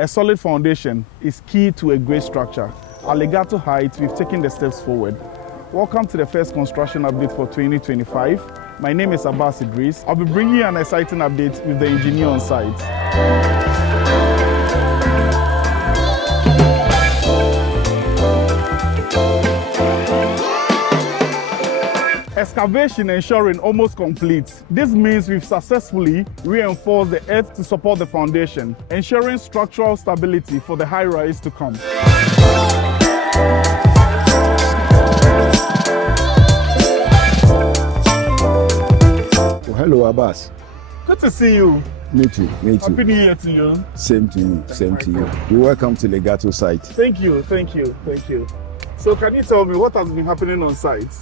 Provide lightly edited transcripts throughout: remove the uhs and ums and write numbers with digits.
A solid foundation is key to a great structure. At Legato Heights, we've taken the steps forward. Welcome to the first construction update for 2025. My name is Abbas Idris. I'll be bringing you an exciting update with the engineer on site. Excavation and shoring almost complete. This means we've successfully reinforced the earth to support the foundation, ensuring structural stability for the high-rise to come. Oh, hello, Abbas. Good to see you. Me too. Happy New Year to you. Same to you. Same to you. You're welcome to Legato site. Thank you. So can you tell me what has been happening on site?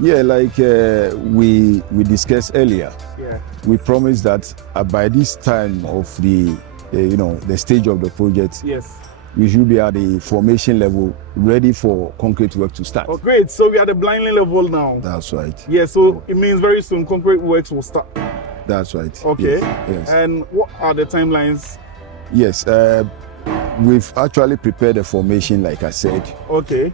Yeah, like we discussed earlier. Yeah. We promised that by this time of the the stage of the project, yes, we should be at the formation level, ready for concrete work to start. Oh, great. So we are at the blinding level now. That's right. Yeah. So it means very soon concrete works will start. That's right. Okay. Yes. And what are the timelines? Yes. We've actually prepared the formation, like I said. Okay.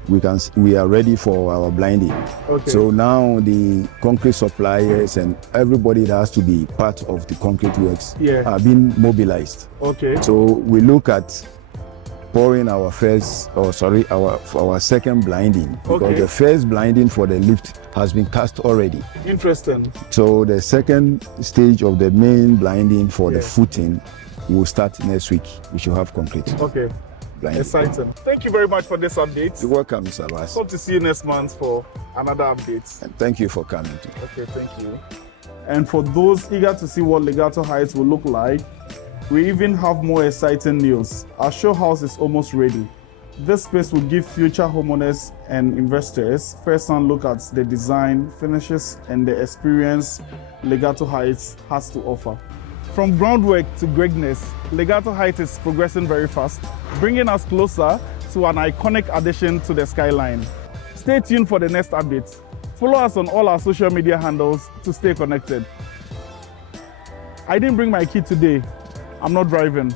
We are ready for our blinding. Okay. So now the concrete suppliers and everybody that has to be part of the concrete works are being mobilized. Okay. So we look at pouring our second blinding, because the first blinding for the lift has been cast already. Interesting. So the second stage of the main blinding for the footing will start next week. We should have concrete. Okay. Blinding. Exciting. Thank you very much for this update. You're welcome, Mr. Abbas. Hope to see you next month for another update. And thank you for coming too. Okay, thank you. And for those eager to see what Legato Heights will look like, we even have more exciting news. Our show house is almost ready. This space will give future homeowners and investors first-hand look at the design, finishes, and the experience Legato Heights has to offer. From groundwork to greatness, Legato Heights is progressing very fast, bringing us closer to an iconic addition to the skyline. Stay tuned for the next update. Follow us on all our social media handles to stay connected. I didn't bring my key today. I'm not driving.